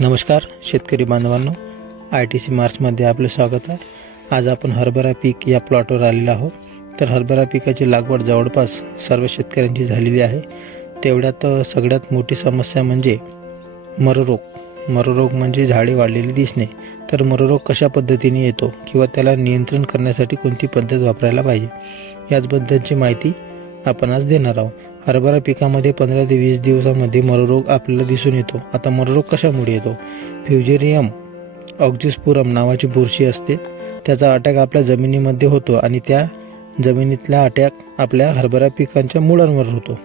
नमस्कार शेतकरी बांधवांनो. आय टी सी मार्चमध्ये आपलं स्वागत आहे. आज आपण हरभरा पीक या प्लॉटवर आलेलो आहोत. तर हरभरा पिकाची लागवड जवळपास सर्व शेतकऱ्यांची झालेली आहे. तेवढ्यात सगळ्यात मोठी समस्या म्हणजे मररोग. मररोग म्हणजे झाडे वाढलेली दिसणे. तर मररोग कशा पद्धतीने येतो किंवा त्याला नियंत्रण करण्यासाठी कोणती पद्धत वापरायला पाहिजे? याचबद्दलची माहिती आपण आज देणार आहोत. हरभरा पिकामध्ये पंधरा ते वीस दिवसामध्ये मररोग आपल्याला दिसून येतो. आता मररोग कशामुळे येतो? फ्युजेरियम ऑक्झिस्पुरम नावाची बुरशी असते. त्याचा अटॅक आपल्या जमिनीमध्ये होतो आणि त्या जमिनीतला अटॅक आपल्या हरभरा पिकांच्या मुळांवर होतो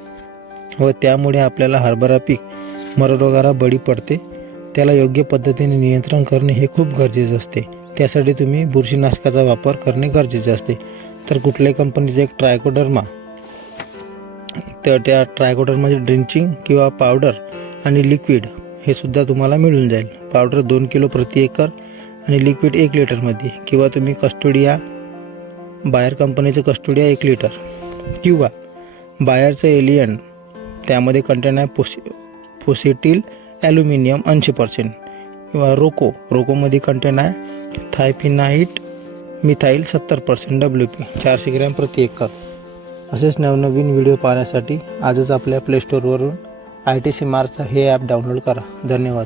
व त्यामुळे आपल्याला हरभरा पीक मररोगाला बळी पडते. त्याला योग्य पद्धतीने नियंत्रण करणे हे खूप गरजेचे असते. त्यासाठी तुम्ही बुरशीनाशकाचा वापर करणे गरजेचे असते. तर कुठल्याही कंपनीचं एक ट्रायकोडर्मा तर त्या ट्रायकोडरमध्ये ड्रिंचिंग किंवा पावडर आणि लिक्विड हे सुद्धा तुम्हाला मिळून जाईल. पावडर दोन किलो प्रति एकर आणि लिक्विड एक लिटरमध्ये किंवा तुम्ही कस्टोडिया बायर कंपनीचं कस्टोडिया एक लिटर. किंवा बायरचं एलियन त्यामध्ये कंटेन आहे पोसि पोसिटील ॲल्युमिनियम ऐंशी पर्सेंट किंवा रोको रोकोमध्ये कंटेन आहे थायफिनाईट मिथाईल सत्तर पर्सेंट डब्ल्यू पी चारशे ग्रॅम प्रति एकर. असेच नवनवीन व्हिडिओ पाहण्यासाठी आजच आपल्या प्लेस्टोरवरून आय टी सी मार्चा हे ॲप डाउनलोड करा. धन्यवाद.